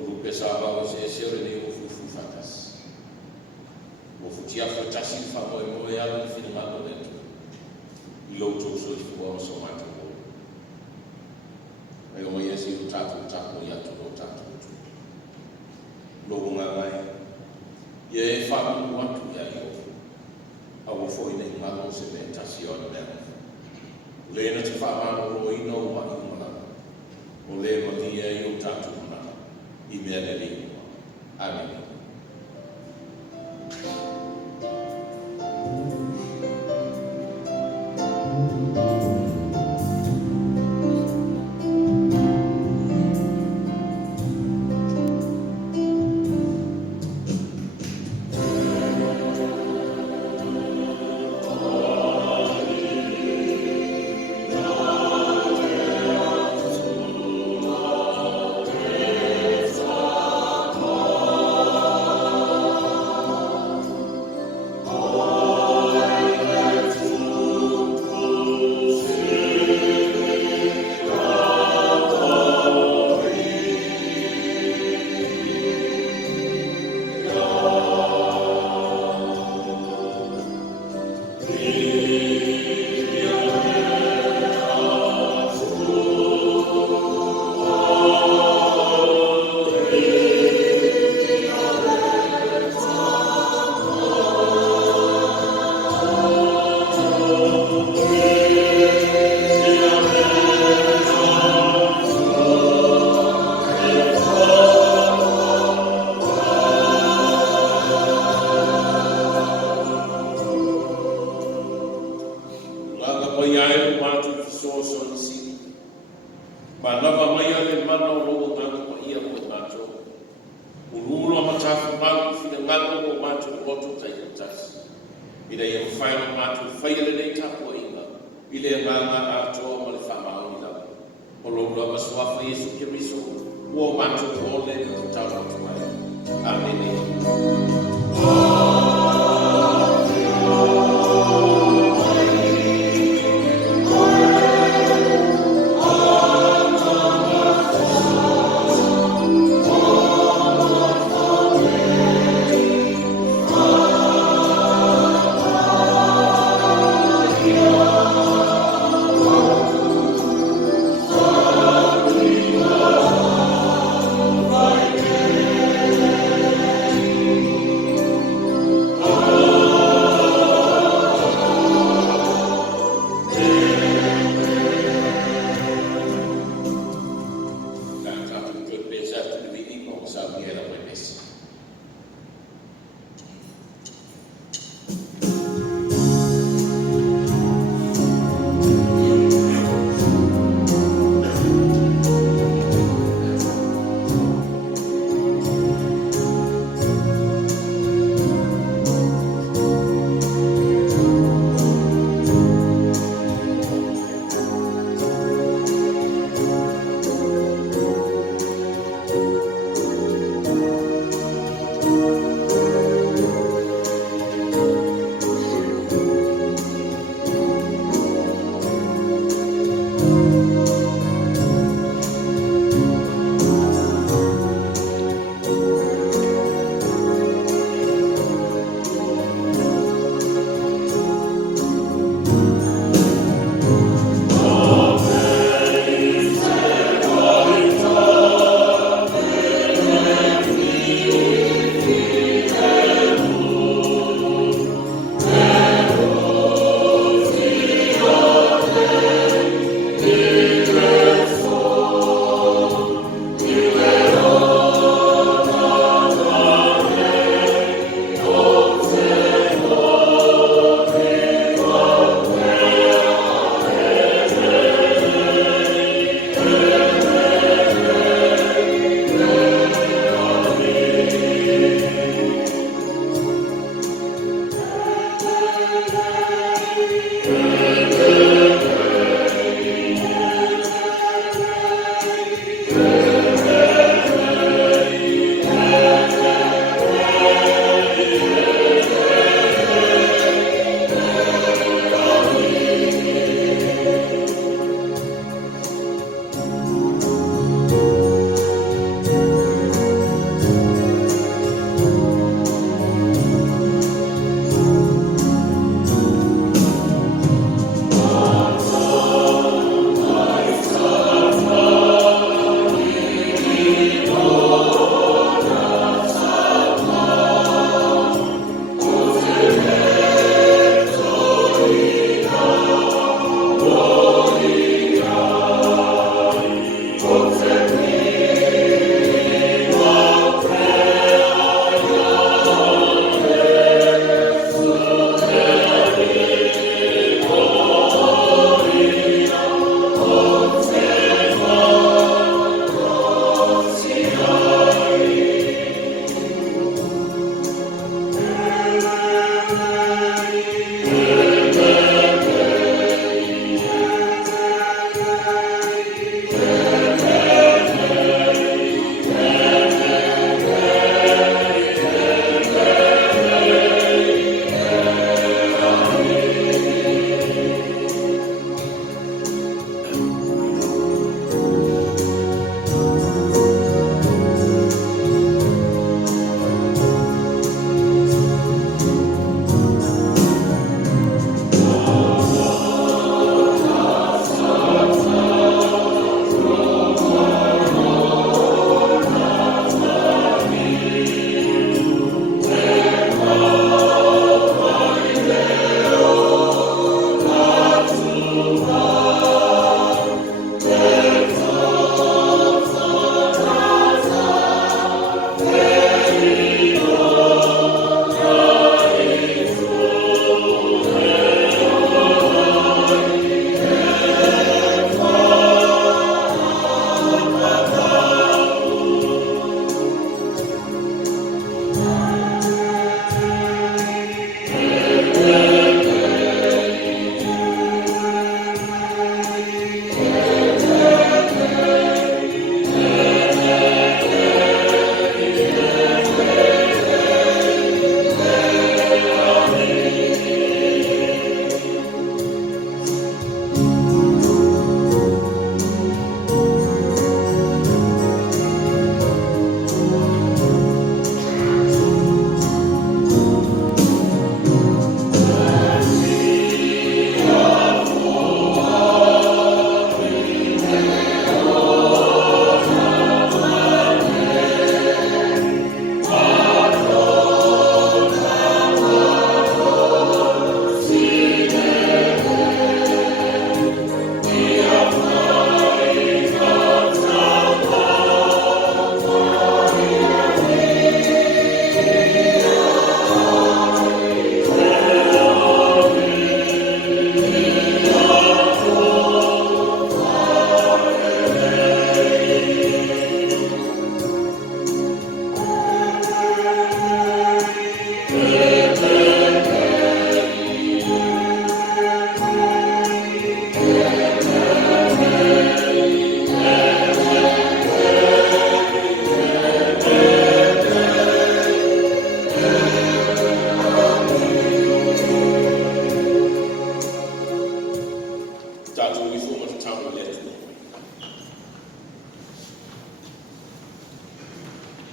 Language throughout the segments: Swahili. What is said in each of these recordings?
o lupe sa ba o se ore ni o fufu fatas o futia fa tasi fa mo ya no fina ma no neto I lo to so o so ma to ai o ia si o tato ya to o tato lo nga mai ia e fa mo watu ya yo au foi nei malo se me tasi o ne le na te fa ma ro ino wa I mana o le ma dia yo tato na I me ne li amen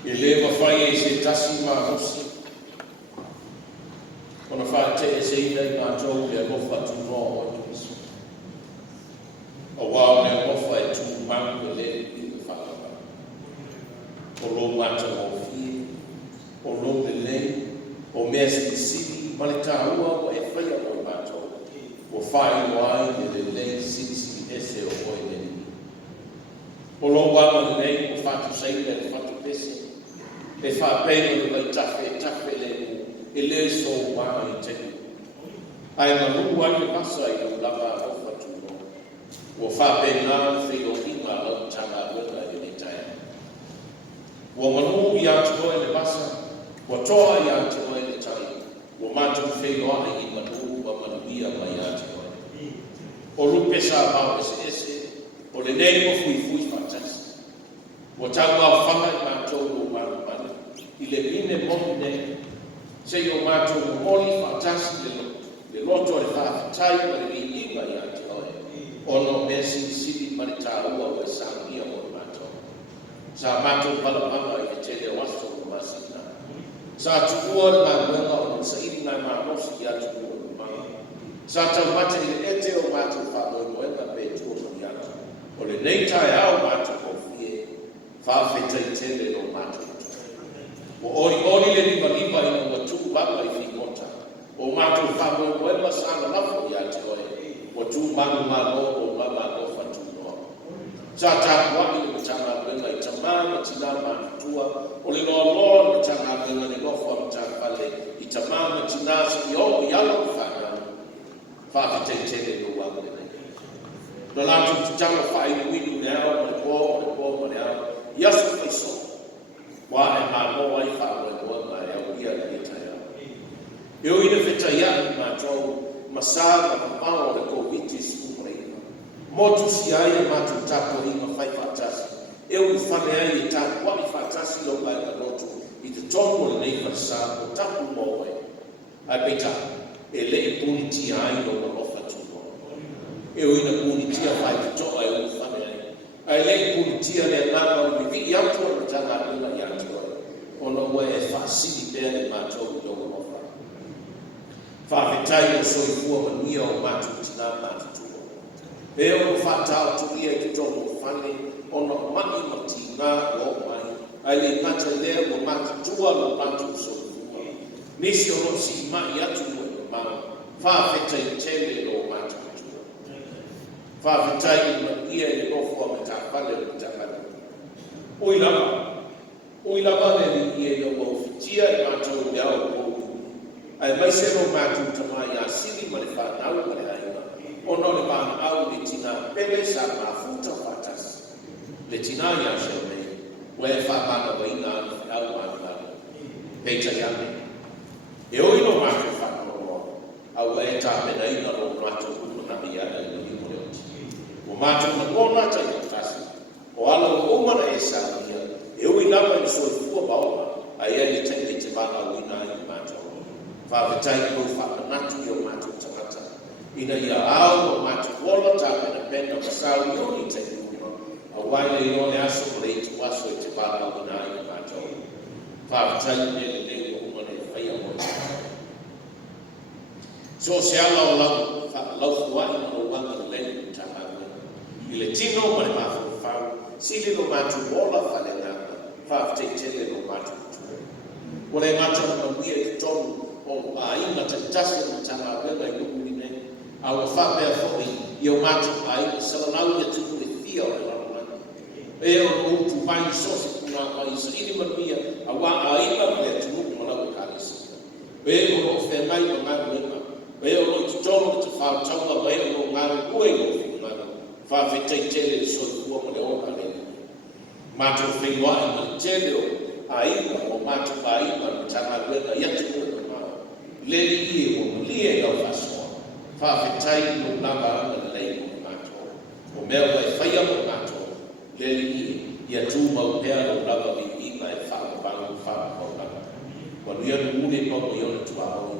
E le mawhai e se tasi mahosi. Ona wha te e se ina I mātou le mofa tu roa o Kristo. O wao le mofa e tu mangu le I le whakapa. O lo mātou o fie, o lo le lei, o mea sili ma le tāua o e whaia o mātou. O whai o ai le lei sili ese o oe le ni. O lo wama le lei o whatu seile le whatu pese. E whapena le mai tafe le e le so wama I te. Ai maru ai le masa I o lava o whatu no. O whapena le o inga o tanga wena I le tae. O manu I atu o le masa. O toa I atu o le tae. O matu wheo ai I manu o manuia mai atu o. O rupe sa pao ese. O le nei o fui fatasi. O tau au whanga I mātou o manu mana. I le mine mone se o mātou o moli fatasi le loto le whaafitai ma le inga I ate oe. Ono mea sili ma le tāua o e sāngia o mātou. Sa mātou palapanga I te tele o aso o masina. Sa tukua le mātuenga o sa ili ngai māmosi I atu o māma. Sa tau mate I le ete o mātou whaamoi moenga pe tua maniana. O le neitai au mātou o fie, whaafetai tele o mātou. O ori le liba ina o tu baba I whikota. O mātou whaamoi moenga sāna lafo I ate oe. O tu magu malo o mama o whatu noa. Sa tāku waki le matanga wenga I tamama tina mātua. O le loa loa le matanga wenga le lofa matanga I tamama tina si I o yalo whana. Whaafetai tele o wago le nei. Na lātu titanga whai winu ne au, ma le pō, ma le au. Iasu whaiso. Wa e mānoa I whaamoi moa e au ia le tai au. E o ina whetai ai mātou, masāga mao le COVID-19 kumareina. Motu si ai e mātou tāpo I ma whai whātasi. E o I whane ai e tāpo wami whātasi lo mai ka lotu. I te tongo le nei whasa o tapu moe. Ai peita, e le e puni ti ai lo ma ofa tumo. E o ina puni tia whai te toa e o whane ai. Ai le e puni tia le nāma o mi vi iatu o le tanga ina I atu o. Ono ue e whaasiri pēr e mātou I donga ofa. Whawhetai o soifua manuia o mātou tina mātou tumo. E o whatao turia I te tongo whane, ono mani mati ngā o mai. Ai le mata lea o mātou tua lo mātou soifua. Nisi o rosi mai atu o e mau. Whawhetai tele o mātou tua. Whawhetai I manuia I rofua me tā whale o tā whale. Oi lava le I e o whitia I mātou I au o ai mai se no mātou tamai a siri ma le whanau ma le aina. Ono le whanau le tina pele sa mafuta whatas. Le tina I a se mei. Ue e whamana wa ina anu au mātou. Peita I ane. E oi no mātou whanau roa. Au e tā pena ina no mātou kumana I ana I ni mo le oti. O mātou na kōna ta I tasi. O ala o umana e sa ia. E oi lama I soifua baoma. Ai e ni tenge te whana o ina I mātou. Whawhetai ko whapanatu I o mātou tangata. Ina ia au o mātou wola tāpena pena pasau I o ni te iuna. A waile I o le aso o le itu aso I te whana o ina I mātou. Whawhetai ne le leo o umane whaia o ina. So se ala o lau fuai na o wanga le leo I tāhanga. I le tino ma le mātou whau. Sili no mātou wola whale ngāma. Whawhetai tele no mātou tua. O le mātou na wia I tonu. O a inga te tasi na tanga wenga I nuku ni nei. A o whapea whoi I o mātou a inga salanau I tuku e thia o le ranamani. E o utu mai sosi kuna mai sa ili manuia a wā a inga me tunuku manau e kālesi. E o ro whea mai o ngāru ema. E o ro I tutono ki te whātaunga mai o ngāru ue o whingana. Whawhetai tele I soi kua mo le oka le. Mātou whenua I ma tele o a inga o mātou a inga me tanga wenga I atu Leli I o lie au fasoa. Whawhetai no nanga ana lei o mātou. O mea wai whaia o mātou. Leli I a tū mau pēr o lava vi ina e whakapangu whakapanga. Manuia no ule poko I ona tuahoi.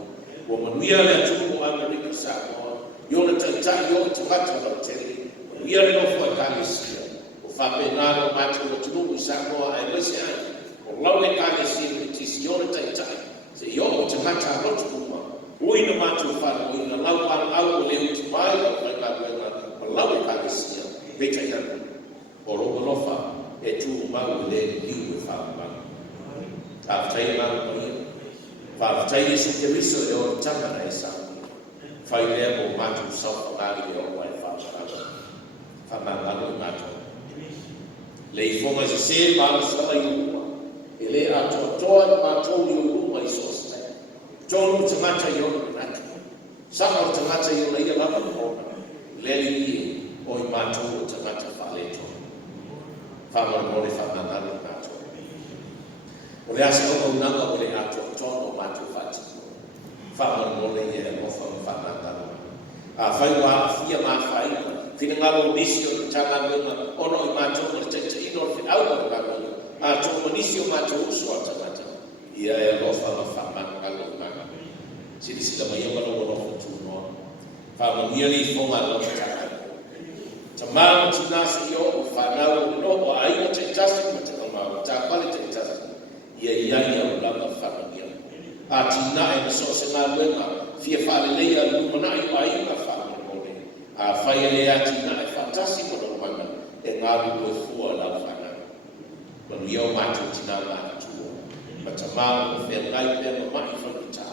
O manuia le a tū mo Amerika Samoa. I ona taitai I ona tuhata lau tele. Manuia le nofo e kālesia. O whapena o mātou o tūnu I Samoa ai mese ai. O lau sa rotu kuma. Ui na mātou whara, ui na lau au o leo tu mai, o mai ngā wenga, o lau e kāresia, peta iana. O rongo lofa, e tū mau le liu e whaamana. Tāwhatai mau mai, whaaftai e su te riso e o tangana e sa. Whai lea mo mātou saupa ngāri e o wai whaamana. Whamangano i mātou. Le i fonga se mātou sala i ua. E le ato toa i mātou i ua i sostai. Tōnu tangata i ona natu. Saka o tangata i ona ia lama kona. Le li i o i mātou o tangata whale toa. Whamangano i whamangano i mātou. O le asa o nanga o le ato tono o mātou whātiko. Whamangano i e mofa o whamangano. A whai wā fia mā whaina. Fina ngaro nisi o te tanga ngā ono i mātou o te te ino o te au o te ngā. A tō nisi o mātou uso o tangata. Ia e lofa ma whamangano i ngā. Siri sila mai o ngaro o lofa tūnoa. Whamangia li whonga lo te tanga. Ta māo ti nasa i o whanau no o aina te tasi ma te ngā. Ta pale te tasi. Ia iai au langa whamangia. A tina e na so se ngā luenga. Fia whale leia lumana i o aina whamangia. A whai le ati na e whatasi kono mana e ngāru koe fua lau whana. Manu iau mātou tina ngāna tua. Ma ta māu o whea ngai pēr ma mai whanita.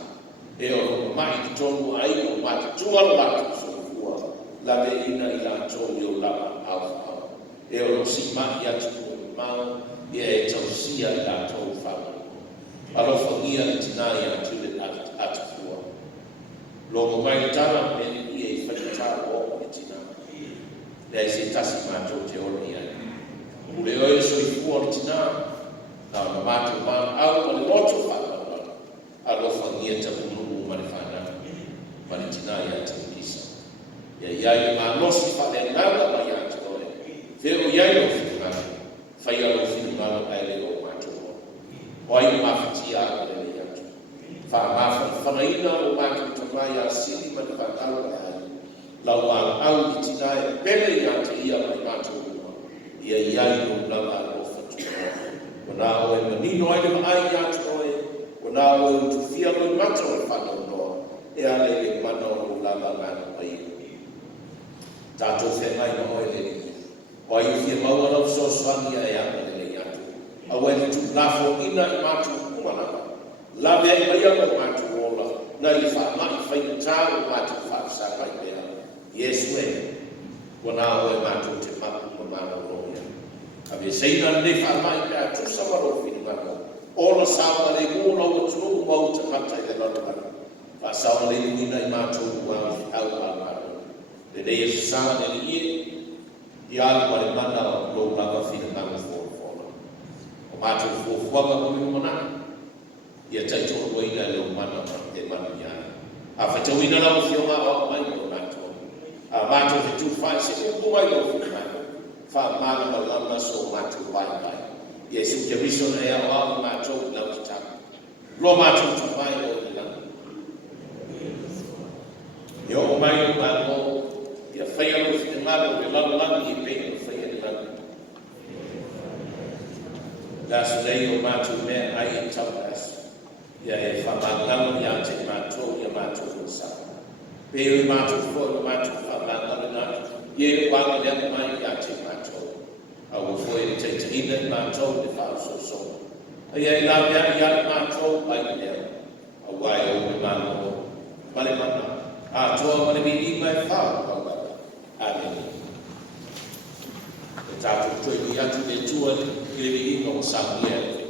E o ma mai ki tonu ai o mātou tua mātou so fua. Lawe ina i la tōni o lama au whau. E o si mai atu o māu i e tau sia i la tōu whau. Alo whangia i tina i atu le atu fua. Logo mai tana e i e whanita o le se tasi mātou te oro i ai. Ule oe so i fua o tina, nā na mātou māu au ma le loto whākau. A lofa ngia ta unu ma le whāna, ma le tina i a te unisa. Ia iai mā losi whale ngāra mai a te ore. Whio iai o whiu ngāra, whai a o whiu ngāra ai le o mātou o. Wai mā whiti a le le atu. Wha mā whanaina o mātou tamai a siri ma le whākau ai ai. Lau au i tina e pere i ate ia mai mātou ua. Ia iai o langa o whatua. O nā oe manino ai le mai i ate oe. O nā oe utu fia loi mata o whanau noa. E ale le mana o langa ngana mai. Tātou whengai na oe le ni. O ai fia maua lau so swangia e ana le le atu. A oe le tu lafo ina i mātou umanaka. Lawe ai mai ama mātou ola. Na i wha mai whaina tāu mātou whaafsa kai mea. Yesu e, wana o e mātou te mapu ma māna roia. A me seina ne whamai pēr tusa maro whini mana. Ola sawa le mōna o tunu mau te hata i le lana mana. Wha sawa le muina i mātou ua o au a māna. Le rei e susana ne li e, i ala ma le mana o lo lava whina mana fōra. O mātou fōfuanga kumi mana. Ia taitoa waina le o mana te manu iana. A whatauina lau whionga o mai o mātou. A mātou he tū whai se upu mai o whina mai. Wha māna ma lana so mātou bai bai. Iesu te riso na ea o au mātou i lau ki tāku. Lo mātou tū mai o ni lana. Ia o mai o mātou, ia whaia lo whina mātou i lana lana i pēna o whaia ni lana. Lasu lei o mātou mea ai e tau asu. Ia e whamangalo i a te mātou i a mātou o sāu. Peo i mātou fōi o mātou whamangalo nātu. Ie wanga lea mai i a te mātou. A o fōi e te te ina i mātou i whao so so. A ia i la mea i a mātou ai lea. A wai o me mātou. Male mana. A toa male mi i mai whao wangata. Amen. E tātou tui i atu le tua i le i ingo o sangia e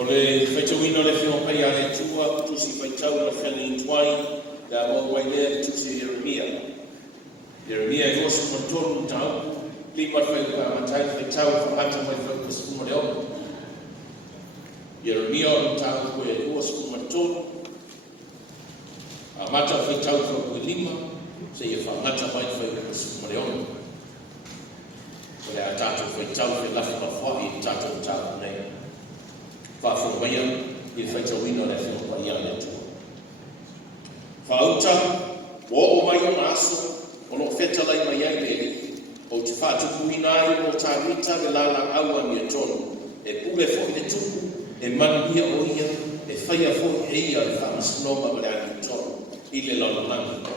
O le whaitawino le whio pai a le tua, tusi whaitau le whiani tuai, da mo wai le tusi Jeremia. Jeremia e osu matonu tau, li wat wai ka matai whaitau whamata mai whau kusuma le oku. Jeremia o tau koe e osu matonu, a mata whaitau whau koe lima, se e whamata mai whau kusuma le oku. O le a tātou whaitau whi lafi mawhai i tātou tātou nei. Whawhawhaia i whaitawina le whiwhaia le tua. Whauta, o mai o aso, o no whetalai mai ai le o te whātuku inai o tā rita le lala aua ni e tono, e pule fo le tuku, e manuia o ia, e whaia fo e ia le whamasnoma le ani tono, i le lalonanga.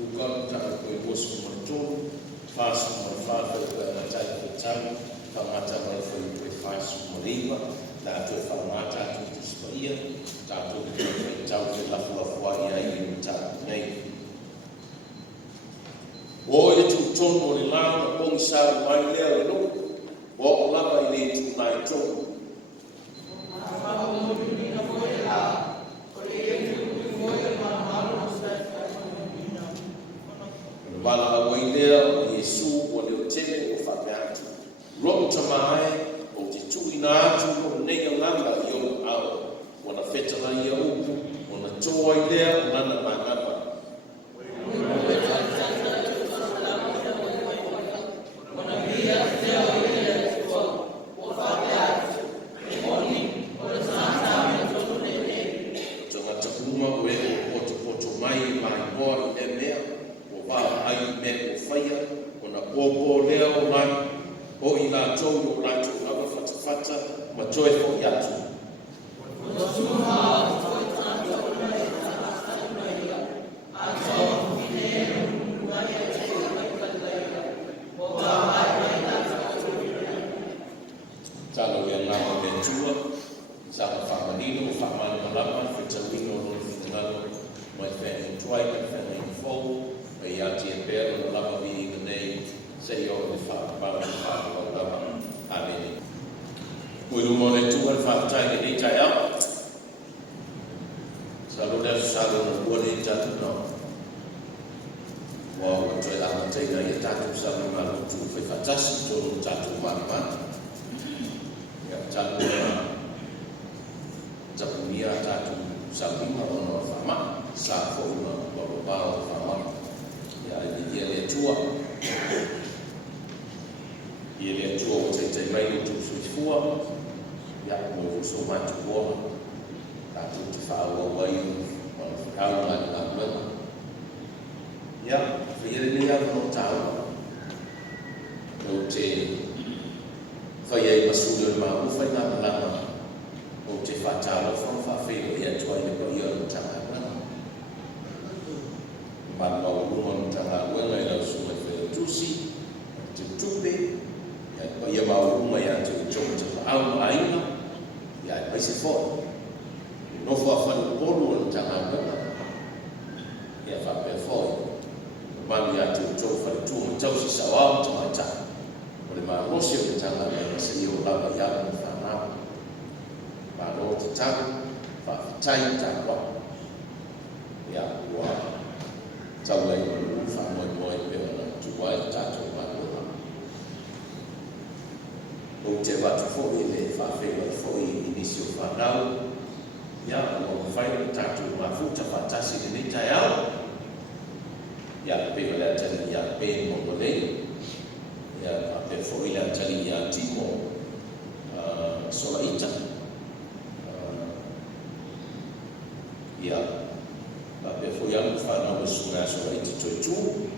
Bukan tak kau bos mercun, fas merfas berbagai macam, macam merfas fas meriba, tak tu macam tu sebaya, tak tu jauh ke lafu yang tak naik. Oh itu cun boleh lang, bangsa main dia itu, oh lama ini tu naik cun. Bala awailia Yesu wale otele o whapeatu. Roto tamai o te tui na atu o nega langa i o ao. Wana whetala ia upu, wana toa i lea o nana manapa. Tonga tapuma o e o poto mai mai moa i e mea. Ai me o whaia, o na pōpō lea o mai, o i la tau o la tau awa whatawhata, ma toe fo i atu. Talo ia ngama me tua, sanga whamanino, whamani malama, whetawino, whinano, mai wheni tuai, mai wheni fōu, mai ati e pēra no lama vi nei sei o le whakapara o lama amene. Uru mo le tua le whakatai ni tai au. Salo le salo no kua le tatu no. Wa o toi lama teinga i tatu salo na lutu whi whatasi tonu tatu mana. Ia tatu tapumia tatu salima o no whama. Sa fo una wapapao whama. Ia le tua. Ia le tua o te mai o tu suifua. Ia mo so matu boa. Ta tu te whaua wai o whakau ngā ngā mwema. Ia, whiere ni au no tau. O te whaiei masuru ma uwhai ngā malama. O te whatalo whawhawhewha ia tua i le koi o tanga mwema. Mana mau rumah tanga wenga i lau sungai whea tusi, te tupe, ia mau rumah ia te tonga te au aina, ia e paise fōi. No whawhanu polu o tanga wenga, ia whapea fōi. Manu ia te tonga whare tūma tausi sa wau te mai tanga. O le maa rosi o te tanga wenga se i o lava ia o whanau. Maa o te tanga, whawhitai tanga wau. Ia ua tau lai o lu whamoe pēwa na tuwai tātou mātua. O te watu fōi le whawhewa fōi inisio whanau. Ia, o whai tātou mafuta whatasi ni tai au. Ia, pēwa lea tani ia pē mongolei. Ia, pē fōi lea tani ia timo Solaita. Ia, Pape foi algo que faz não segurar sobre a titutu.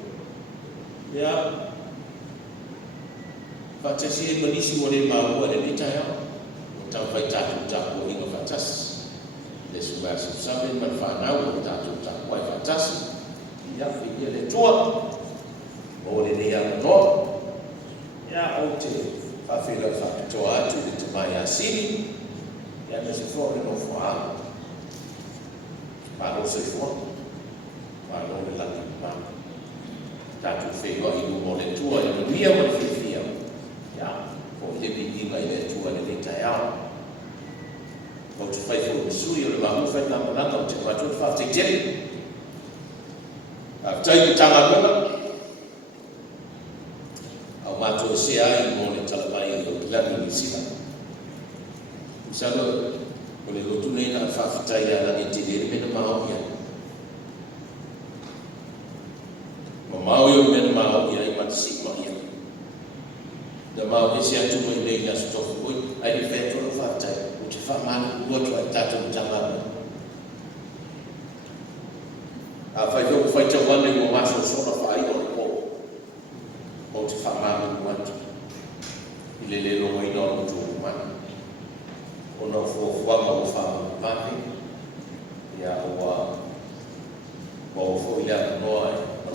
Ya, faça se benisi oleh mau ada di cahaya. Tahu fajar tahu ingat fajas. Lesugar sampai berfanau tahu tahu fajas. Ya, dia le tua. Boleh dia menol. Ya, oke. Fafila faktoa tu di temaya sini. Ya, masih for no for. Paro se fo, paro le laki mana. Tatu whewha i mo le tua i le mia ma whiwhia. Ia, o hebi inga i le tua le tai au. O te whaifo misui o le mahu whai namananga o te matua whawte teri. Tai ki tanga kona. Au matua se ai mo le talamai o le lani ni sila. Usalo, o le lotu nei na whawhitai a lani te lere mena mao ia. Ma mao ia mena mao ia i matasi mao ia. Da mao e se atu mai nei na stofu koi, ai ni whetoro whawhitai, o te whamana uatu ai tata mtamana. A whai hoko whai tau wane mo maso sona whai o le po. O te whamana uatu. I le lero mai no o tōku mana. Ona fuama o whapapi, ia oa o fo ia noa e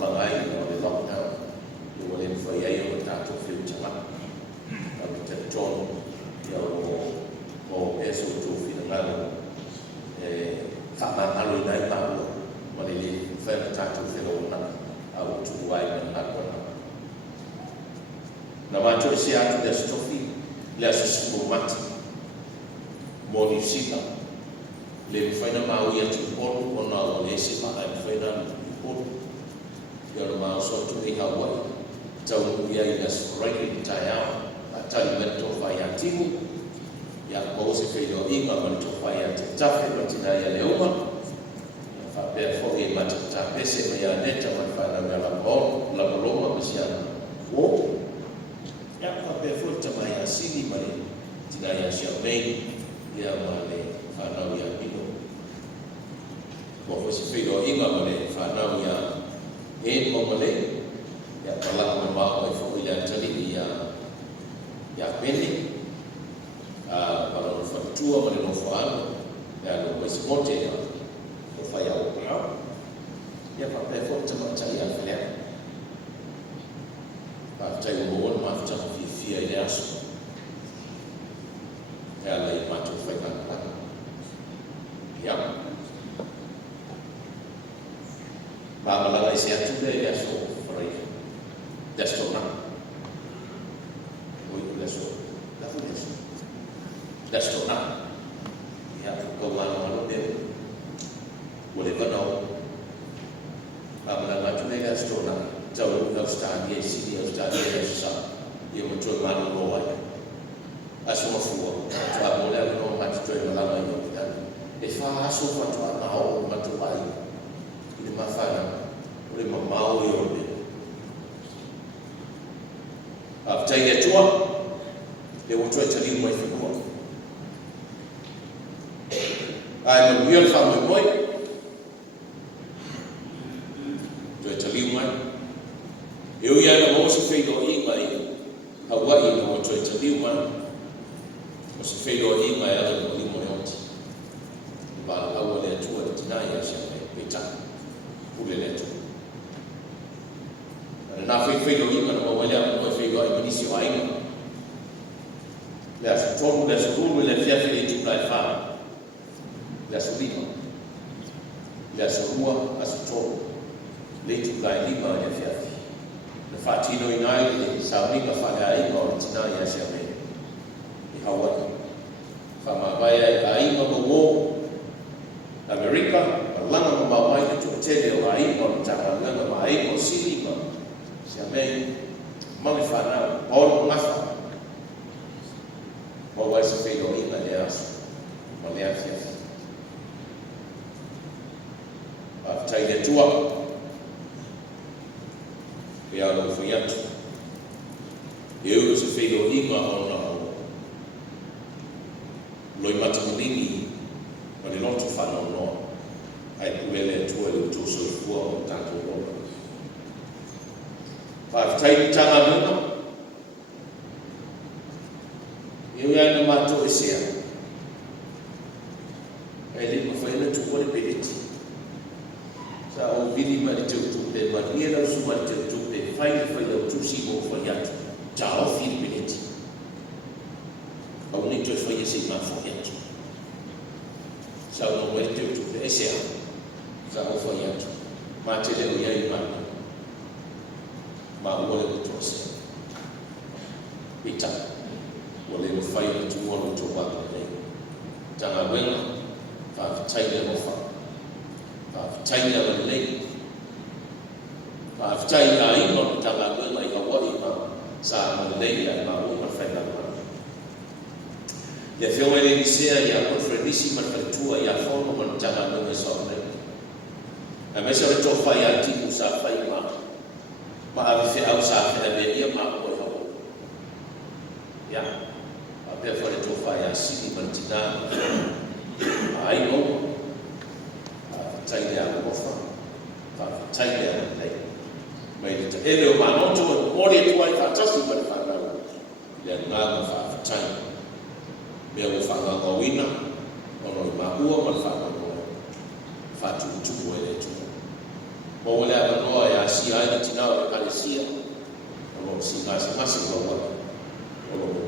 chama te ton ya o eso tu final fama alo nai pa mo le fa ta tu felo na au tu wai na ko na ma tu sia tu de stofi la su mati mo ni sita le faina mau ia tu pon ona o le si pa ai faina pon ya ma so tu i hawa tau ia i nas right taya atali meto fa ya timu ya ko se fe yo i ma meto fa ya tafe no tina ya leoma fa pe fo e ma ta pese me ya neta ma fa na la bon la boloma mesiana o ya fa pe fo ta ma ya sini mari tina ya sia me ya ma le fa na ya pino ko se fe yo i ma le fa na ya e mo le ya pala ma ba ko fo ya tali ya peni para no fatua ma no falo ya no pues mote ya o fa ya o ya pa pe fo tama ta ya fle pa ta yo mo ma ta fi ya so ya la ma to fa ka ya ba la sia tu de ya so for ya desto na muy eso la función desto na ya ko ma no de boleh no ba la tu de desto na jauh no sta dia sini sta dia sa dia muncul malu bawa asuma fuwa ta boleh no ma tu de la ma no kan e fa aso fa tu na o ma tu pai ile ma fa na ole ma mau yo de after ya tua e o tua tali mo fi ko ai mo yo fa mo boy tua tali mo eu ya no mo se fe do i mai Hawaii no tua tali mo o se fe do i mai ala mo mo yo ba la o le tua tina ya se pe ta le tu na fe do i mai mo wala mo fe do i inicio ai la todo la sulu la fia fe tu la fa la sulima la sulua asutoro le tu la lima ya fia la fatino inai le sabi ka fa ai ko tina ya shame i hawa fa ma baya ai ma mo America langa ma mai tu tele ai ko ta langa ma ai ko silima shame ma fa na on ngafa o vai se feito ainda aliás aliás a taile tua e a lo fiat eu se feito ainda ona lo imatamini ma le lotu fa no ai puele tua le tu so fu tanto lo fa taile tanga no eu ia no mato esse ano ele não foi no tudo de pedete sa o vili ma de tudo de maneira sua de tudo de fai o tu si o foi já já o fil pedete o nem tu foi esse ma foi já sa o não é tudo esse ano sa o foi já ma te le ia ma o le trouxe ita wale mo fai tu mo to ba ne tanga wenga fa taile mo fa taile mo le fa taile ai mo tanga wenga i hawai ma sa mo le ya ma o ma fa na ma ya fio ele sia ya conferenisi ma fa tua ya forma mo tanga wenga so ne a me se to fa ya ti sa fa ma a fe au sa fe be ia ma ko ya pe fare to fa ya sini mantina ai no taile a ko fa taile a nei mai te ele o mano to o le to ai fa tasu pa fa na le nga fa taile me o fa ga ko wina o no ma u o fa ko fa tu ele tu o le a no ya si ai tina o ka le sia o si o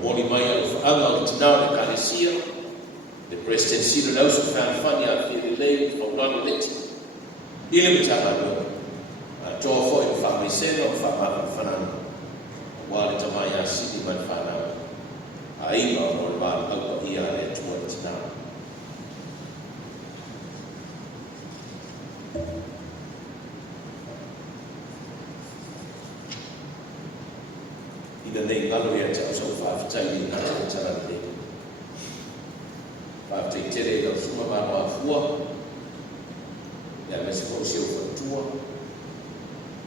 mori mai o whaanga o tinao le kalesia, le presidency le lausu whanawhani a whiri lei o nani leti. Ile mtanga no, a toa fo i whamisena o whamaka whanana. Wale tamai a sidi man whanau. A inga o mori maa auka ia le tua le tinao. Ida nei ngalo ia te au whaafitai ni ngata o tala le. Whaafitai tere i lau suma maa fua. Ia mese ko si o whatua.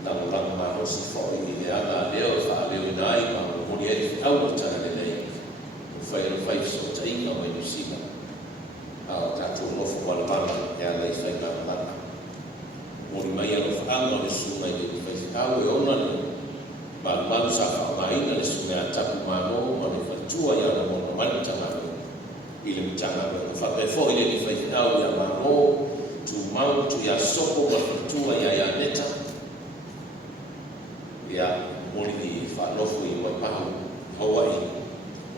Lango lango maa hosi fōi i le anga leo whaaleo nai maa moni e au o tala le nei. O whaero whaiso ta inga o New Zealand. A tātou nofu wala mana ia lei whai maa mana. Moni mai alo whaanga o le sunga i le whaitau e ona le malu sa whaamaina le sunga a tapu mano o le whatua ia na mona manitanga no. I le mitanga no. Whapefo i le ni whaitau ia mano tu mau tu ia soko wa whatua ia neta. Ia moni i whaanofu i waipahu Hawaii.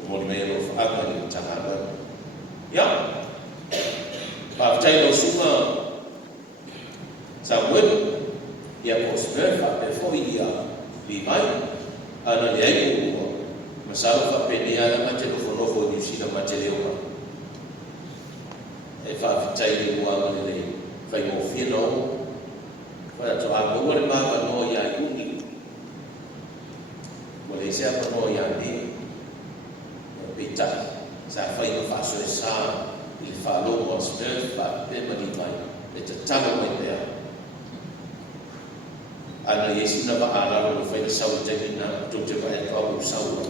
Moni mea no whaanga i mitanga no. Ia. Whaafitai no sunga sa wenu ia posmer whapefo i ia li mai ana le ai ko masau fa peni ala ma te no New Zealand ma te leo e fa fitai le wa le fai mo fino para to a mo le ma no ya yungi mo le sia no ya ni pita sa fai no fa so sa il fa lo mo sper fa pe ma di mai le te tama mai te ana Yesu na ba ala lo fai sau te na to te vai ka o sau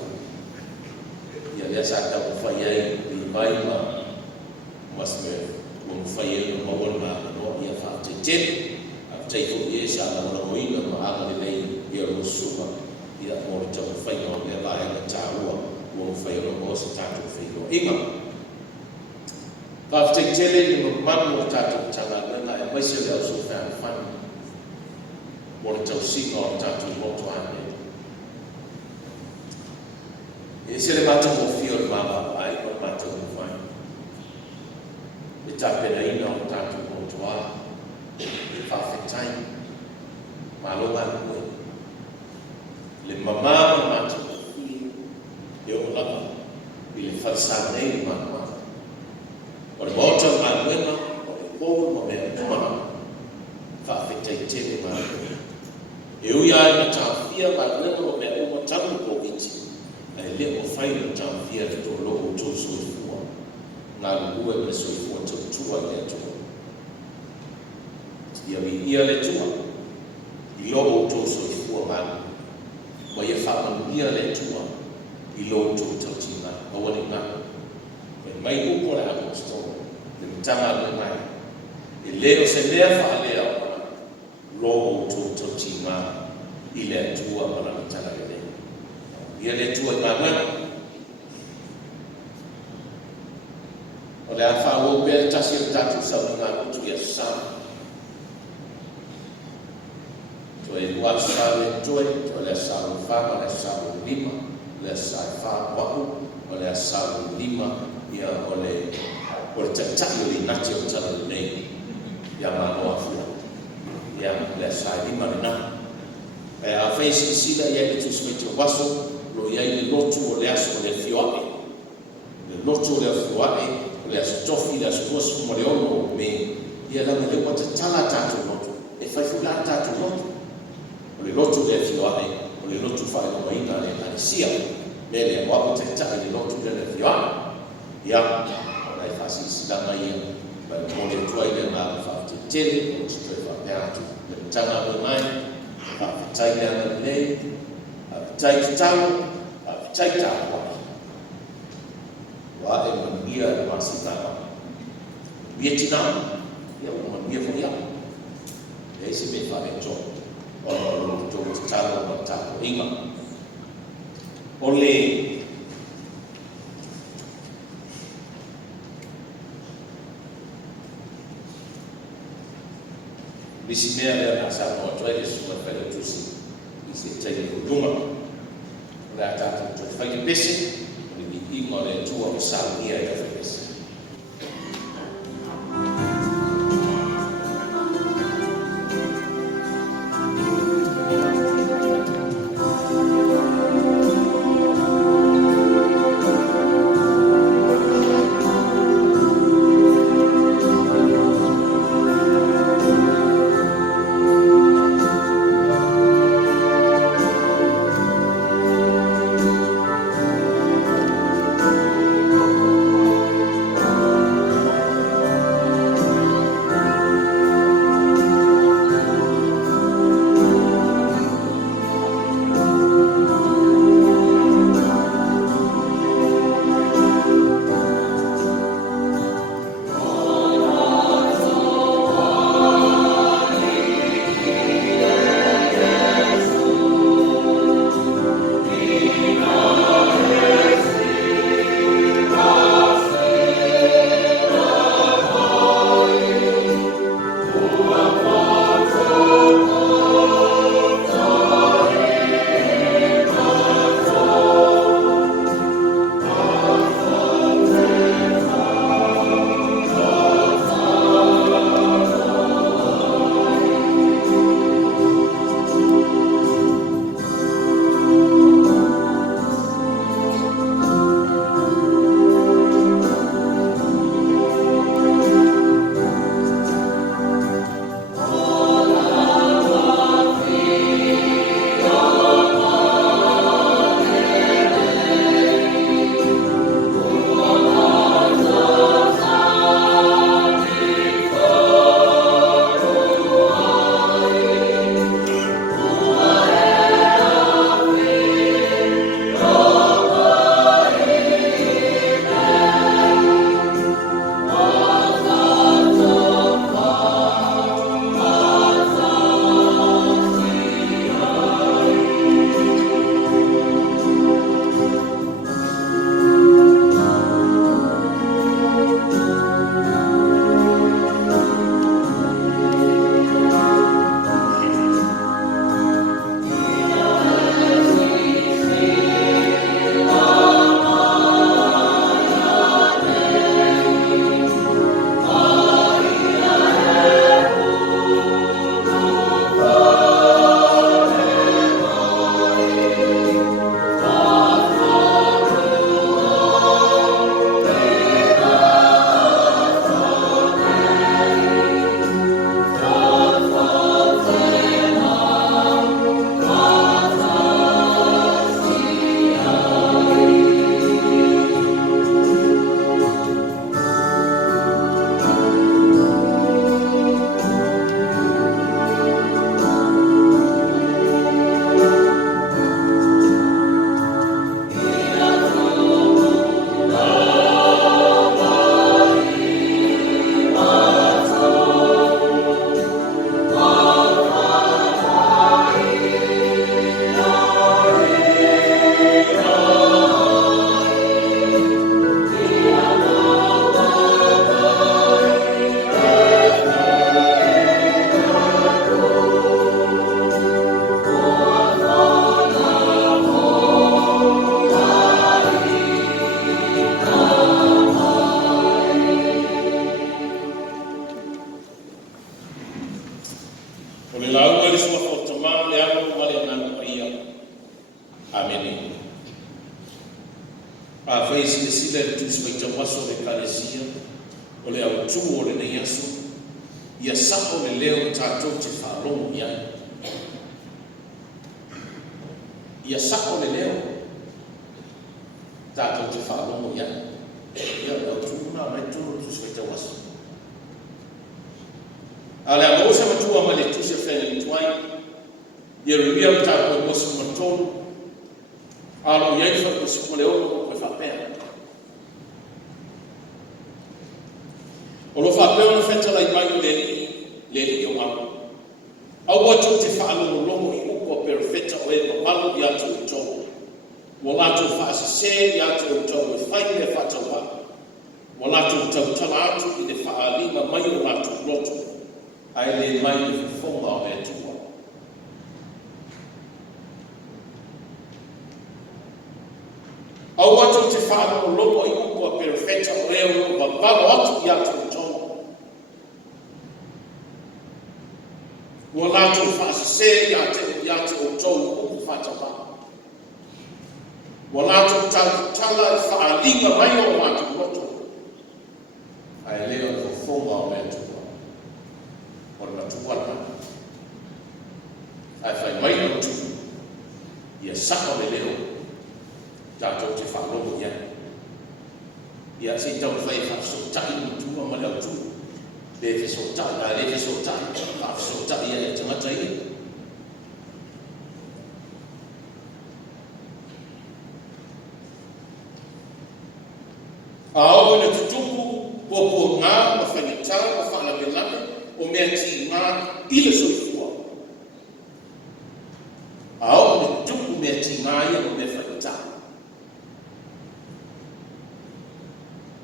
ia ia sa ta fai ai di mai ma mas me o fai no mo ma no ia fa te te a te ko ia sa na no ina ma ala le nei ia o suba ia mo te fai no le vai na ta o fai no mo sa ta to fai no ima pa te te le no ma mo ta to tanga na e mai se le so fa o le tausinga o tātou moto ane. E se le mata mo fio le mama ai, o le mata mo fai. E tāpena ina o tātou moto a, e whawhetai, malonga koe. Le mama o mata mo fio, e o lava, i le whalsa nei le mama. O le moto o maluenga, o le pōru mo mea kumana, whawhetai tele mama. E uia na tāwhia ma lena o mea o tamu ko iti. E le o whai na tāwhia le tō loko tō soifua. Ngā ue me soifua tō tua le atua. Ia le tua. I loko tō soifua manu. Ma ia whamanu ia le tua. I loko tō tau tina. Awani ngā. E mai upo le apostolo. Le mitanga le mai. E leo se lea whaalea o loko tō tau tina. I le tua mana mitanga le nei. Ia le tua i mana. O le a whaua pēr tasi o tātou sau i ngā kutu ia sa. To e lua sa le toe, to le sa o whama, le sa o lima, le sa i wha wahu, o le sa o lima, ia o le tatai o i nati o tala le nei. Ia manoa fua. Ia le sa i lima le nana. E a whaisi sila ia le tusmeti o waso, lo ia i le lotu o le aso o le fioae. Le lotu o le fioae, o le aso tofi, le aso kosu, mo le ono me, ia lama le wata tala tātou lotu. E whaifula tātou lotu. O le lotu o le fioae, o le lotu whae o maina le anesia, me le wapu te tae le lotu le fioae. Ia, o le whasi sila mai ia, mo le tuai le ngā whafte tele, o te tue whapeatu, le tanga me mai, whaafitai ana nei, whaafitai te tau, whaafitai tā waki. Wa e mangia e masi tāma. Vietnam, ia o mangia whai au. E se me whare tō, o tō te tāma o tāko inga. O le misi mea lea nā sa noa tuai le suma whai o tusi, i se taini o lunga. la tātou tō whaiki pese, ni ingo le tua o saunia e whaiki pese. Au watu te whānau lomo i uko a perfeta o eo wa wano atu i atu tō. Wa lātou whaasise i atu o tō uku whātapa. Wa lātou tala i whaalinga mai o atu roto. Ai leo ko fonga o mea tuwa. O na tuwana. Ai whai mai o tu. Ia saka me leo. Tātou te whālomo ia. Ia se tau whai whaasotai ni tua ma leo tu. Le whesotai, whaasotai ia e tangata ia. Ao ina tutuku po ngā ma whanitā ma whanabelame o mea ti ngā ila soifua. Ao ina tutuku mea ti ngā ia o mea whanitā.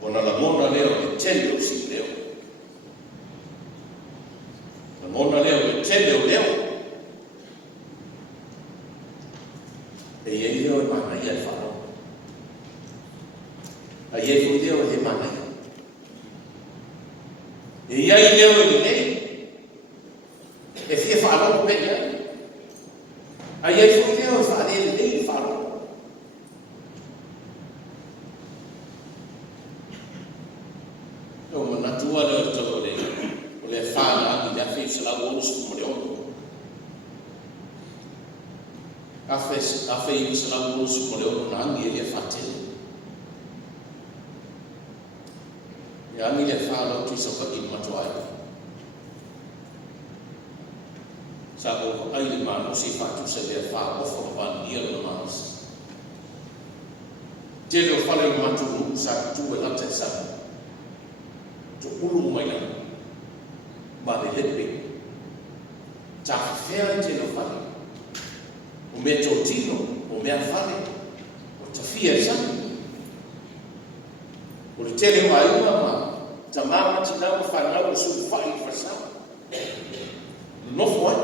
Ona la mona leo e tele o si leo. La mona leo e tele o leo. E iei leo e mana ia e whanau. A iei fu leo e mana ia. E iei leo e nei. E fia whanau pe iei. A iei fu leo e whanau e nei e whanau. O mana tua leo tō le. O le whana i le awhi sila o su mo le ono. Awhi i sila o su mo le ono na angi e le whatele. E angi le whana tu sa whaki matuai. Sa o ai le mano si whatu se le whana o whana ia le manas. Te leo whale matu nuku sa tu e late sa. To ulu mai na ba le lepe ta fea te no fale o me to tino o me fale o ta fia sa o le tele mai ma ta mama tina o fa na o su fa i fa sa no foi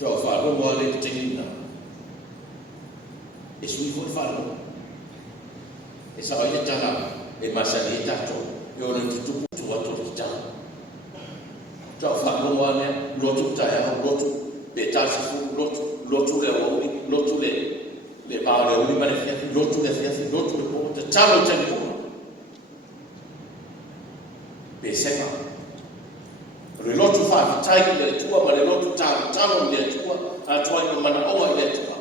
to fa ro mo le tina e su i fa no e sa ia tana e masani tato e ora tutupu tu atu kita ta fa no ane lotu ta ya lotu be ta fu lotu le o lotu le ba le o mare fia lotu le po ta talo te ko be sema le lotu fa tai le tua ma le lotu ta talo le tua a tua ma na o le tua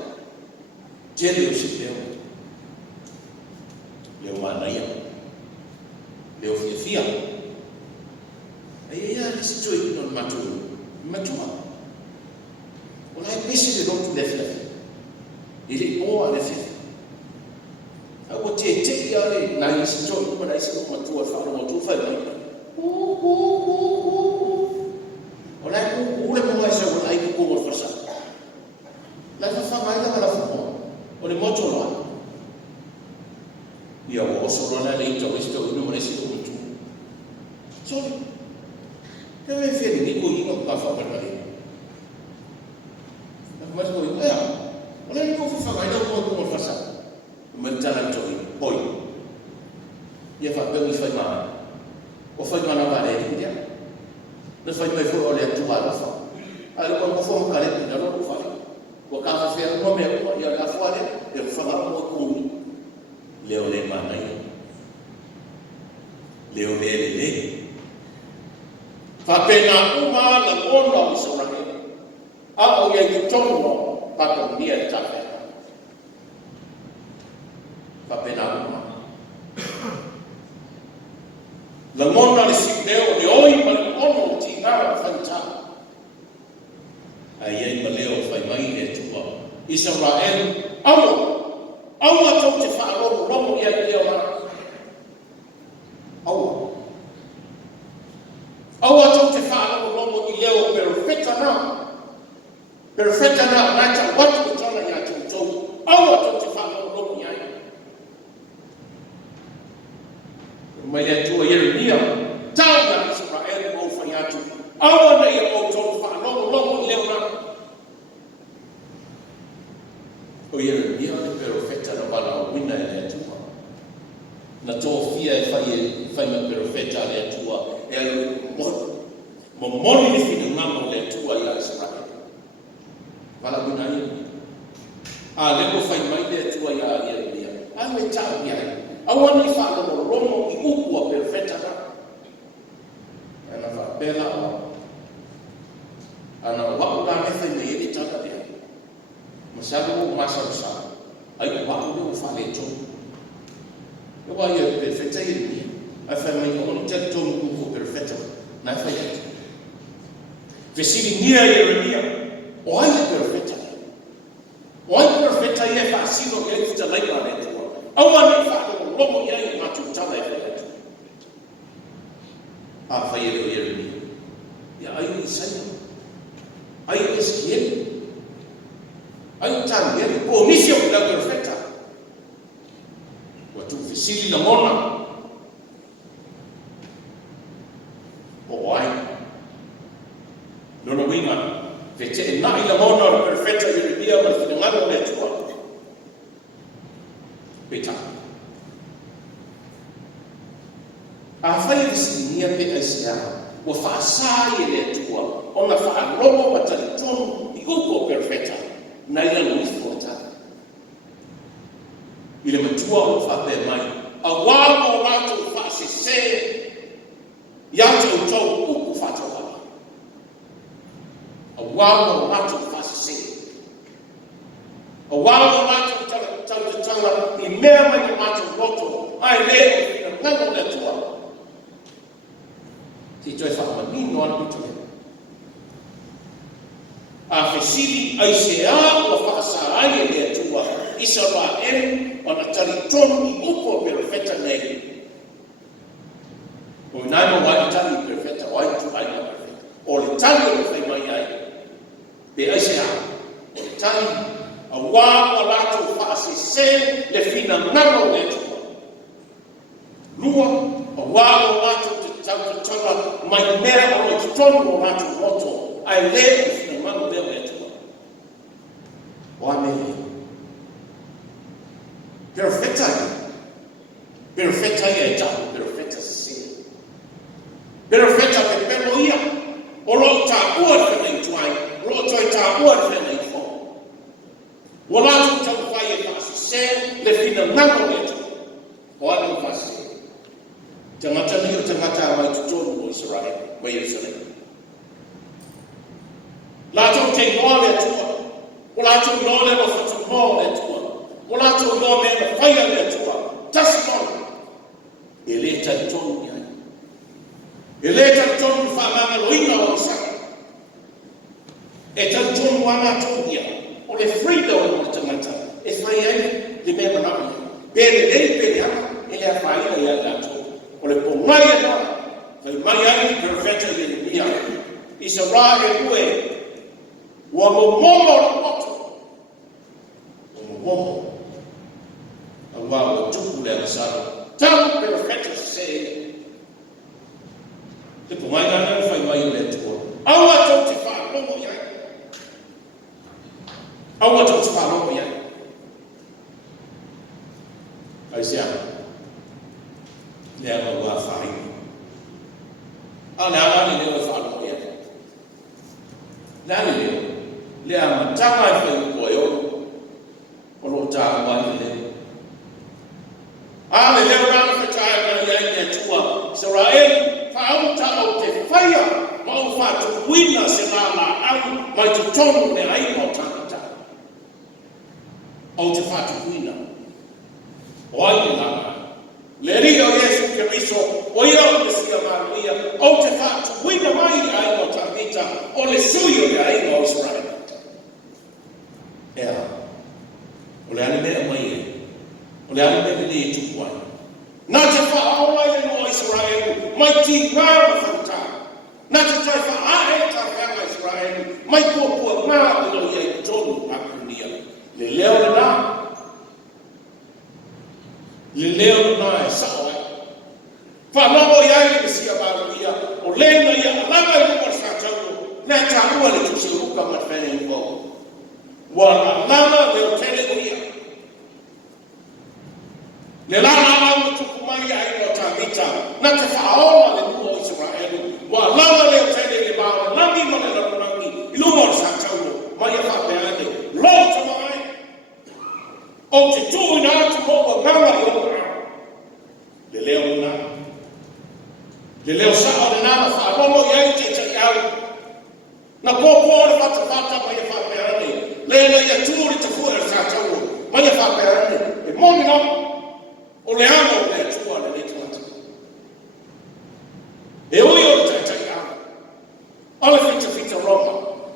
jelio si leo leo mana ia leo fia ai ia le situi no matua ona e pese le lotu le fia ile o ale fia a o te ia le na i situi ko na i situi matua fa no matua fa mai ona ku le mo ai so ai ku mo fa sa la fa mai la fa o le moto lo ia o sorona le ito isto no merece o muito so eu me fui ni ko ingo ka fa para ali mas ko ia olha ni ko fa vai não ko fa sa mentana to oi ia fa bem foi mal o foi mal na parede dia não foi mais foi olha tu ala fa ali quando foi um cara que não fa o ka fa fer no me ia la fa ali eu fa mo ko leo le mana ia leo le fa pena uma la ona o sorake a o ia ki tono pa ko dia ta fa pena uma la mona le si leo le oi ma le ono ti na fanta ai leo fai mai le tua Israel aua tau te whaaro romo ia leo ma. Aua tau te whaaro romo i leo perfecta na nata watu utana ya tau. Aua tau te whaaro romo ia. Mai le tua Jeremia, tau na Israel o whaiatu. Aua na ia o tau whaaro romo i leo ma. moni ni fina ngamo le tua ya Israel. Wala bunani. Lego fai mai le tua ya Yeremia. Awe tau ya. Awani fa no romo I uku perfetta. Ana fa bela. Ana wa ga ne fa ne ni tata dia. Masabu masa. Ai wa ko fa le to. Yo wa ye perfetta ni. Afa mai on tetto uku perfetta. Na fa ya. Vesili nia Yeremia. O ai perfetta. O ai perfetta ye fa sino ke ita lai ba ne. Awani fa no romo ya ye matu tala ye. Fa ye Yeremia. Ya ayu Isaya. Ayu Ezekiel. Ayu Daniel. O misio la perfetta. Watu visili la mona. O ai. Nono winga. Vete na ila mona perfetta Yeremia ma ngano le tua. Beta. Afai visili pe Asia. Wa fa sa ye tua. Ona fa romo matalitonu I uko perfetta. Na ila nuifota. Ile matua o fa pe mai. Awamo watu fa se yatu uto uku fa toa. Awamo watu fa se. Awamo watu tala imema ni watu roto. Ai leo ngamo na tua. Ti toi fa manino anu to. Fesili Aisea wa fasa ai le tua Israel ona taritonu I uko perfetta nei. O nai wa tali perfetta wa tu ai perfetta. O le tali o fai mai ai. Pe Aisea o le tali a wa la tu fasi se le fina nano le tua. Lua a wa la tu tala mai mera o tu tonu o tu moto ai le mano deu etua. O amei. Perfetta. Perfetta ia tau, perfetta se. Perfetta pe pelo ia. O lo ta ua fena tuai, lo ta ua fena fo. O la tu tau fai e fasi se le fina nano etua. O anu fasi. Tangata liu tangata mai tutonu o Israel, mai Israel. La tu te ngole tua. O la tu ngole o fatu ngole tua. O la tu ngole o faya le tua. Tasmon. Eleta tonu ya. Eleta tonu fa mama loina o sa. Eta tonu wana tonu ya. O le freedom o tangata. E faya le mema na. Bere ya. Ele a faya ya da tu. O le pomaya na. Fai mai perfetta Yeremia. Isa ra e ue. Wa momo roto. Momo. Awa tuku le asara. Tau perfetta se. Te pomai na fai mai le tua. Awa tu te fa momo ya. Awa tu te fa momo ya. Aisia. Le awa fai. Ala le fa momo ya. Dani le amatanga fe koyo olo ta wa le ale le ora fe ta na ya tua Israel fa auta o te fire ma fa tu wina se mama au mai tu tonu ne ai mo tanta o te fa tu wina o ai la le rio Yesu Kristo o ia o sia Maria o te fa tu wina mai ai mo tanta o le suyo ya ai mo Israel. Era. Ole ale me mai. Ole ale me le tu kwa. Na te fa aula le no Israel, mai ti ngara fanta. Na te trai fa a ta fa Israel, mai ko ma o ye tonu akunia. Le leo na. Le leo na sa. Fa no o ya ni sia Maria. O le na ya la mai ko sa tau. Na ta o le tu se ka ma fa ni ko. Wa lama le tele uia. Le lama au tu kumai ai no tamita. Na te faola le nuo Israel. Wa lama le tele le ba Le leo sao le nana whaarongo iai te te au. Na kōpō le whata mai e whapearani. Le ia tūri te fua e whātau. Mai e whapearani. E moni no. O le amo le atua le le tuata. E ui o le te te au. Ole fita roma.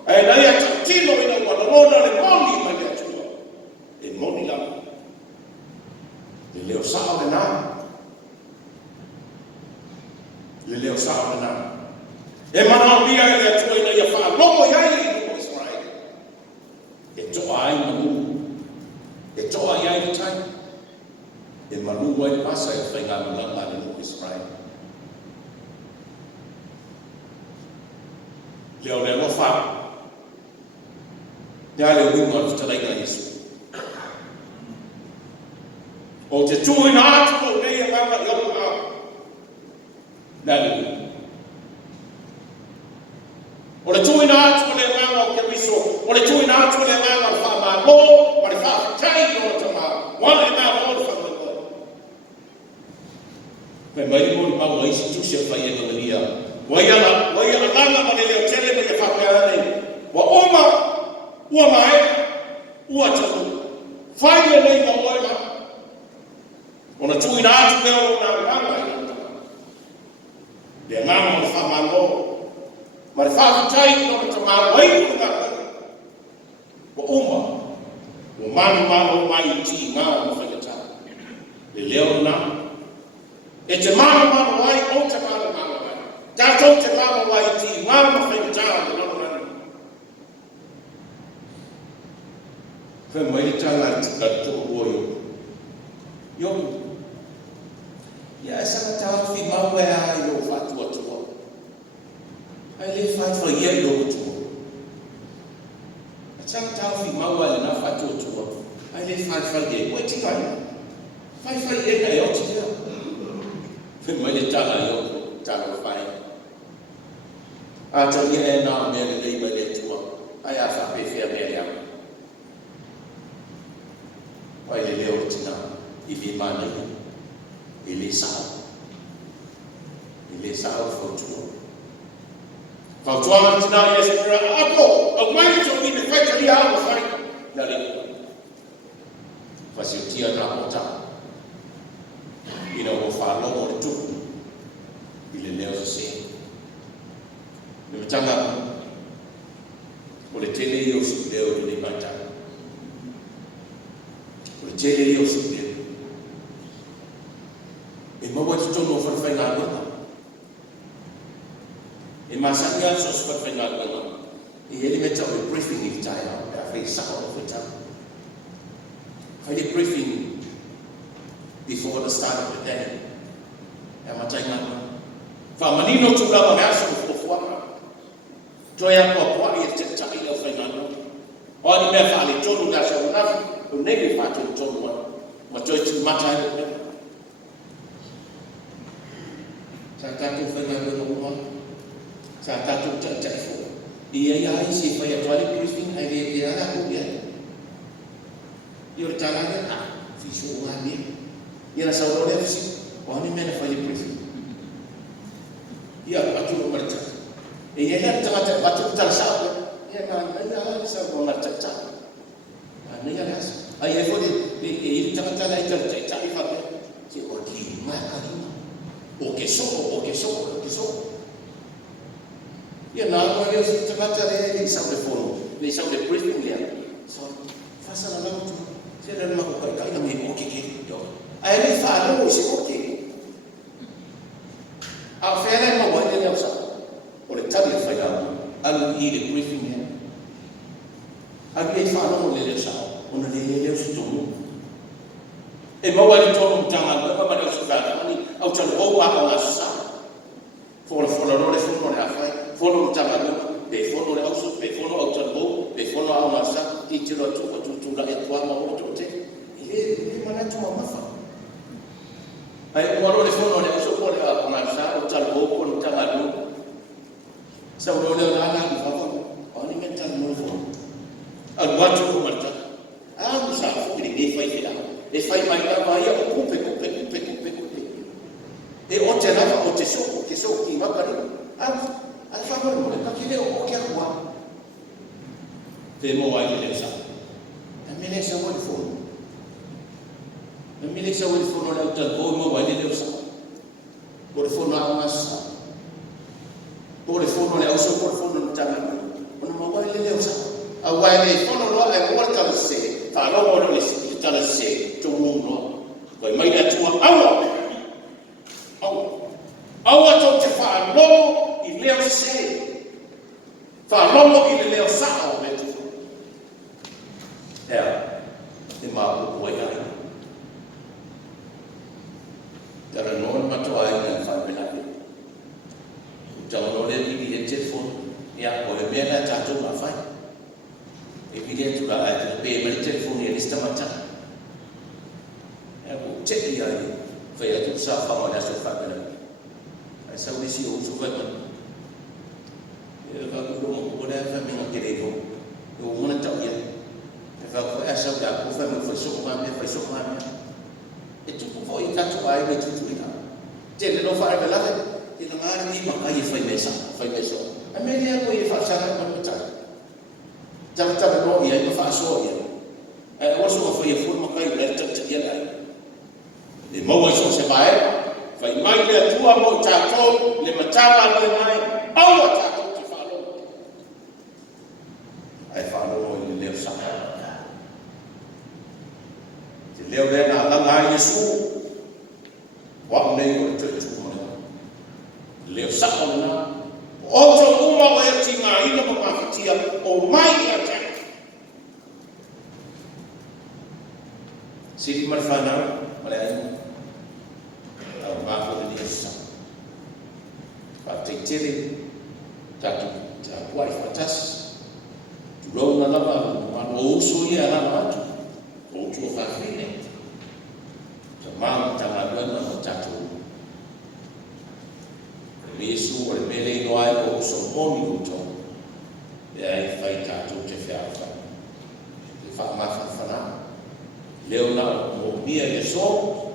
E nai ata tino ina wadalona le moni mai le atua. E moni la. Le leo sao le nana. Le leo sao le nana. E mana bia e atua ina ia wha lomo iai i no Israel. E toa ai manu. E toa iai le tai. E manu wai pasa e whainga mulanga le no Israel. Leo le lo wha. Ia le winga o te reina Yesu. O te tui na atu o nei e mama i o ngā. Nani. O le tui na atu le mama o ke miso. O le tui na atu le mama o wha maa mō. O le wha tai o te maa. Wane nā mō le wha mō. Me mai mo le mau aisi tusia whai e ngania. Wai ala langa ma le leo tele me le whapeane. Wa oma, ua mai, ua tanu. Whai e nei ma oe ma. O na tui na atu leo o nā nganga i anta. Le nganga o le wha maa mō. Ma le whaafitai no te maa wai o ngā ngā. Wa uma, o manu mai ti ngā o whakata. Le leo na. E te manu wai o te manu wai. Tātou te manu wai ti ngā o whakata o ngā ngā. Whai mai tanga te kato o yo. Yo. Ia sanga tāu whi mau e ai o whatua tua. Ai le whatua ia o tua. A sanga tāu whi mau e na whatua tua. Ai le whatua ia. Oi tingai. Whai e nei o te tia. Whai mai le tanga i o tanga whai. A tau ia e nā mea le leiba le tua. Ai a whape whea mea le ama. Wai le leo tina. I le mana i le sao. I le sao whautua. Whautua na tina i espera. Apo, au mai to i me whaitari hao whai. Na le kua. Whasi o tia nā mota. Ina o whalomo le tuku. I le leo se. Me matanga. O le tele i o su leo i le matanga. O le tele i o su leo. E maua te tono o whawhai ngā ngā. E māsani a sos whawhai ngā ngā. E ele me tau e briefing i tai au. E a whai sako o whai tau. Whai le briefing before the start of the day. E a matai ngā ngā. Whamanino tu rama me aso o whuanga. Toi a kua kua i e te tai o whai ngā ngā. O ani mea whaale tonu nā sa unafi. O nege whātou tonu a. Ma toi tu matai o mea. Sa tātou whainga ngā ngā. Sa tātou tai fo. Ia ai se whai a tuare briefing ai le ana ko ia. Ia o tāna ngā. Fiso ngā ni. Ia na sa ore fisi. O ani mena whai le briefing. Ia atu o marita. E ia ia tangata atu tala sa. Ia ngā sa o marita ta. Ana ia las. Ai e fo e tangata lai tala ta i whape. Ke o ki ngā karima. O ke so. Ia nā ngā leo si tamata le sau le fono, le sau le briefing lea. So, whasa na lau tu, se le mako kai na me o ke ke. Ai le whālo o se o ke. A whērai maua i le leo sa. O le tari e whaiau, alu i le briefing lea. Alu e whālo o le leo sa, o na le leo si tomu. E maua le tono tanga, ma leo sa whātani, au tanu hou a o nasa sa. Fono rore fono le hawhai, fono tanga pe fono le ausu, pe fono au tanu hou, pe fono a o nasa, ti tiro atu o tutula e tua ma o tote. Ile mana tu mamafa. Ai o rore fono le ausu po le a o nasa, o tanu hou, fono tanga lu. Sa o rore o nana ni whawa, o ni menta no fono. Al watu o marta. A musa fo ni ne fai fila. E fai mai ka vai o kupe. E o te lava o te soko, ke soko. mo ai le sa me le sa wal fo me le sa wal fo no la ta ko mo wal le sa por fo no amasa por fo no le uso por fo no tanga no mo wal le sa a wai le fo no lo e mo ta se ta lo mo le ta se to mo no ko mai da tu awa to te fa lo i le se fa lo i le sa o me tu e ma ko ya tara no ma to ai na fa bela ja no le di di telefon ya ko e me na ta to ma fa e video tu la ai pe me telefon ya lista ma ta e ko check ya fa ya tu sa fa ma na so fa bela ai sa wi si o so fa ma e ka ko mo da fa me ngakere ko o mo na ta ya fa ko asa da ko fa me fa so ma me e tu ko i ka tu ai me tu tu ina te le no fa be la e na ngara ni ma ai fa me so a me le ko i fa sa na ma ta ja ta no i ai fa so ya e o so fa i fu ma kai le ta ya dai e mo wa so se ba e fa i mai le tu mo ta ko le ma ta ba le mai au ta ko ti fa lo ai fa lo le sa leo le na langa Yesu wa nei o te tu mo leo sa ona o to uma o ti nga ina ma fatia o mai ya te si marfana male ai ma ko ni sa pa te tele ta wai fatas tu lo na lava ma o so ya la ma o tu fa fine ma ta ma dua na ta tu Yesu o mele no ai o so moni to e ai fai ta tu te fa ma fa na leo na mo mia le so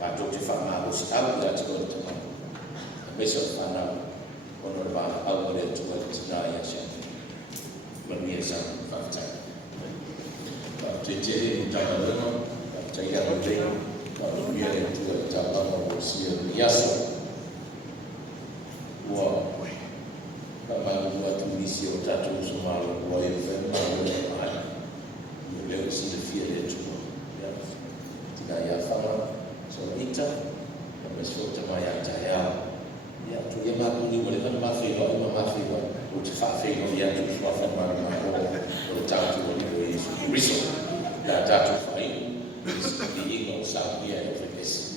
ma tu te fa ma o sa ya ti ko te ma me so fa na o no ba au le tu te na ya sha ma mia sa fa ta Tete mtabaleno katika mtego wa dunia yetu ya tabaka usia biasa wa kama watu misio tatu usomalo kwa yefema na hali leo sifia yetu ya yafama sonita kama sio tamaa ya tayari ya tuyema kuni wale kama mafilo ama mafilo utafafilo ya tushafama na kwa tatu wale Yesu Kristo na tatu faini ndiyo sababu ya Efeso.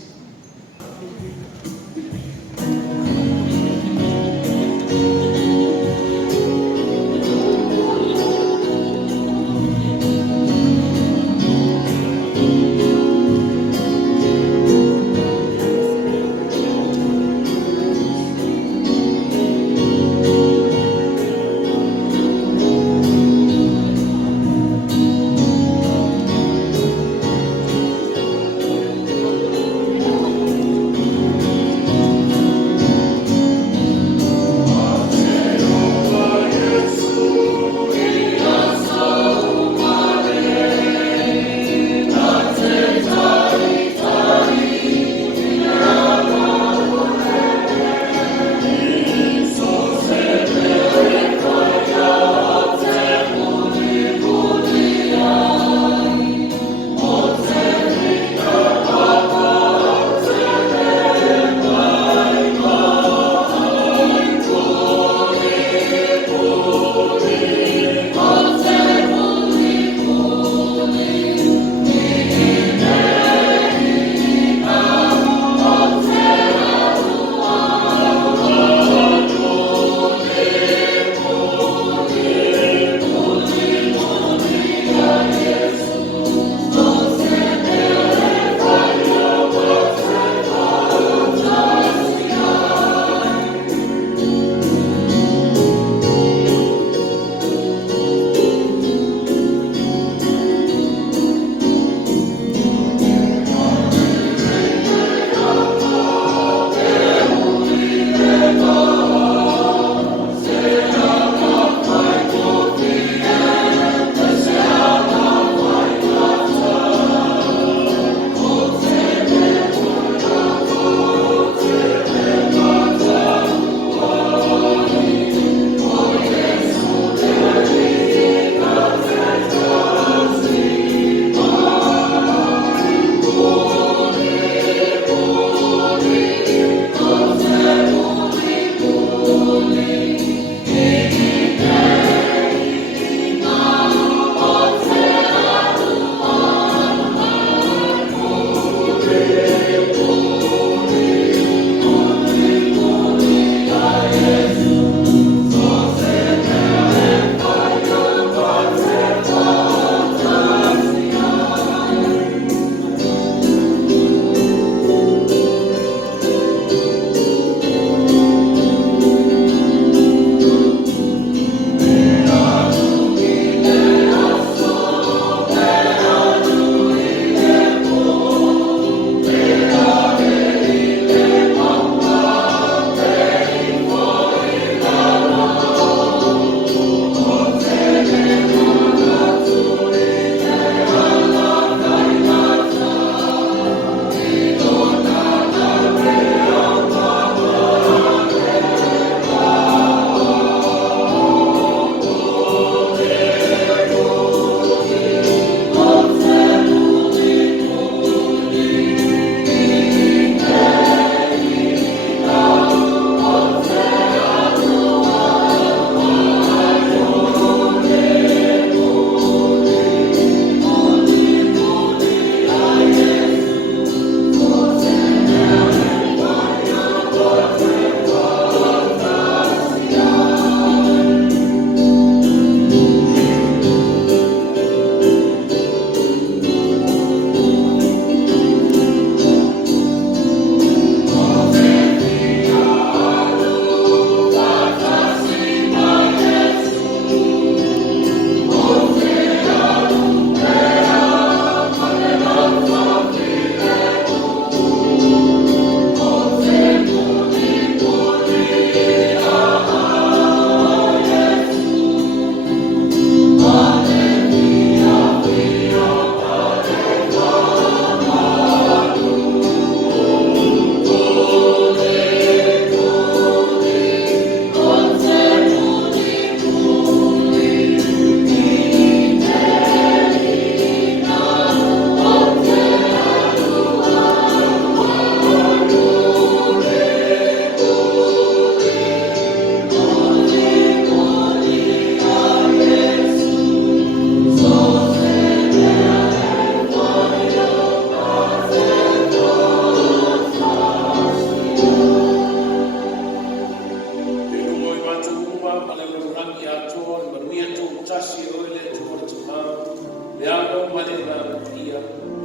tasi o le tūra tamau. Le ano male ngā kia.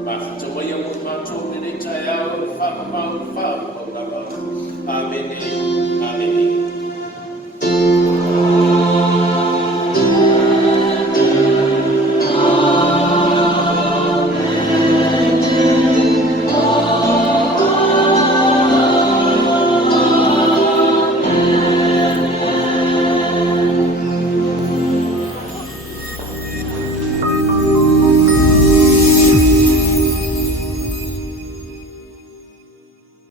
Mawhita mai au mātou me ne tai au, whakapau,